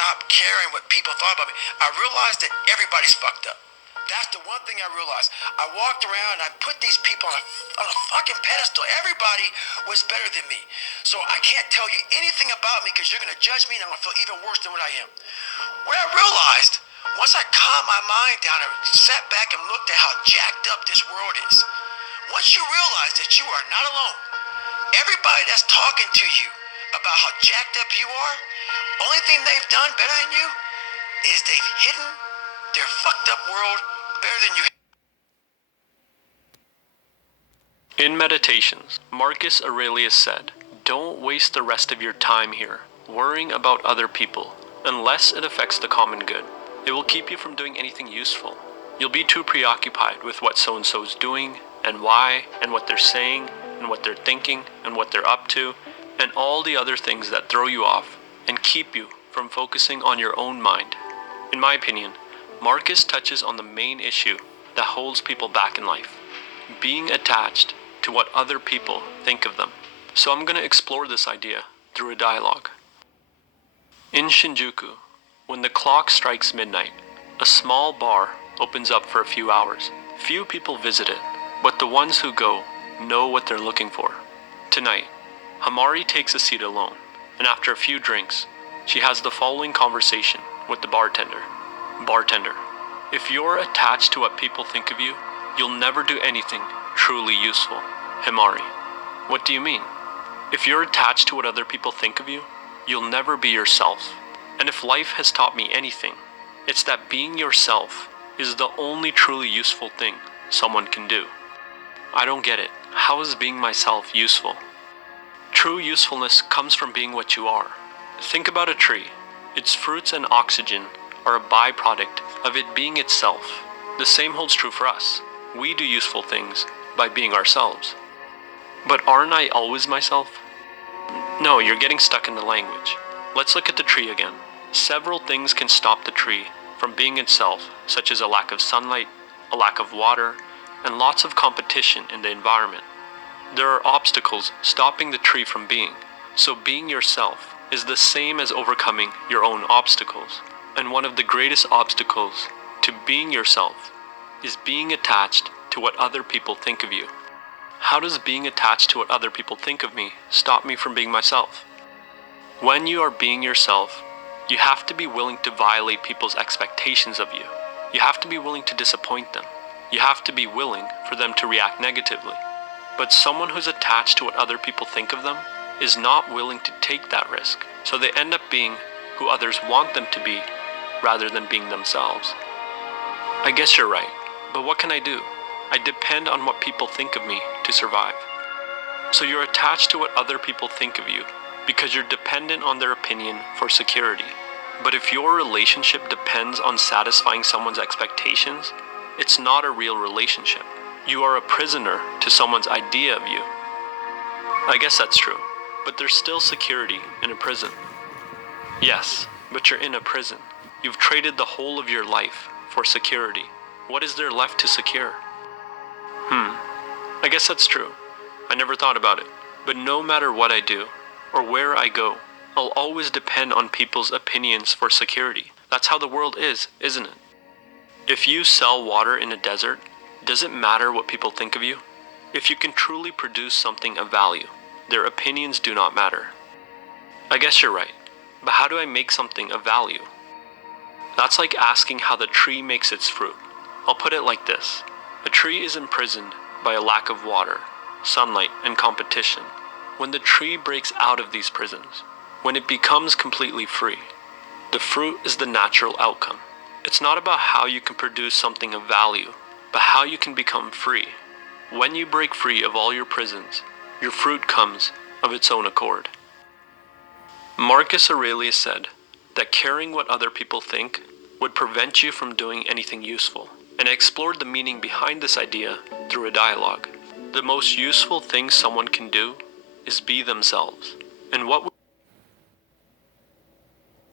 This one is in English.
stop caring what people thought about me. I realized that everybody's fucked up. That's the one thing I realized. I walked around and I put these people on a fucking pedestal. Everybody was better than me. So I can't tell you anything about me because you're going to judge me and I'm going to feel even worse than what I am. What I realized, once I calmed my mind down and sat back and looked at how jacked up this world is, once you realize that you are not alone, everybody that's talking to you about how jacked up you are, only thing they've done better than you is they've hidden their fucked up world better than you. In Meditations, Marcus Aurelius said, "Don't waste the rest of your time here, worrying about other people, unless it affects the common good. It will keep you from doing anything useful. You'll be too preoccupied with what so-and-so's doing, and why, and what they're saying, and what they're thinking, and what they're up to, and all the other things that throw you off, and keep you from focusing on your own mind." In my opinion, Marcus touches on the main issue that holds people back in life, being attached to what other people think of them. So I'm going to explore this idea through a dialogue. In Shinjuku, when the clock strikes midnight, a small bar opens up for a few hours. Few people visit it, but the ones who go know what they're looking for. Tonight, Hamari takes a seat alone, and after a few drinks, she has the following conversation with the bartender. Bartender, if you're attached to what people think of you, you'll never do anything truly useful. Himari, what do you mean? If you're attached to what other people think of you, you'll never be yourself. And if life has taught me anything, it's that being yourself is the only truly useful thing someone can do. I don't get it. How is being myself useful? True usefulness comes from being what you are. Think about a tree. Its fruits and oxygen are a byproduct of it being itself. The same holds true for us. We do useful things by being ourselves. But aren't I always myself? No, you're getting stuck in the language. Let's look at the tree again. Several things can stop the tree from being itself, such as a lack of sunlight, a lack of water, and lots of competition in the environment. There are obstacles stopping the tree from being, so being yourself is the same as overcoming your own obstacles. And one of the greatest obstacles to being yourself is being attached to what other people think of you. How does being attached to what other people think of me stop me from being myself? When you are being yourself, you have to be willing to violate people's expectations of you. You have to be willing to disappoint them. You have to be willing for them to react negatively. But someone who's attached to what other people think of them is not willing to take that risk. So they end up being who others want them to be rather than being themselves. I guess you're right, but what can I do? I depend on what people think of me to survive. So you're attached to what other people think of you because you're dependent on their opinion for security. But if your relationship depends on satisfying someone's expectations, it's not a real relationship. You are a prisoner to someone's idea of you. I guess that's true, but there's still security in a prison. Yes, but you're in a prison. You've traded the whole of your life for security. What is there left to secure? I guess that's true. I never thought about it. But no matter what I do, or where I go, I'll always depend on people's opinions for security. That's how the world is, isn't it? If you sell water in a desert, does it matter what people think of you? If you can truly produce something of value, their opinions do not matter. I guess you're right, but how do I make something of value? That's like asking how the tree makes its fruit. I'll put it like this. A tree is imprisoned by a lack of water, sunlight, and competition. When the tree breaks out of these prisons, when it becomes completely free, the fruit is the natural outcome. It's not about how you can produce something of value, but how you can become free. When you break free of all your prisons, your fruit comes of its own accord. Marcus Aurelius said that caring what other people think would prevent you from doing anything useful, and I explored the meaning behind this idea through a dialogue. The most useful thing someone can do is be themselves. And what would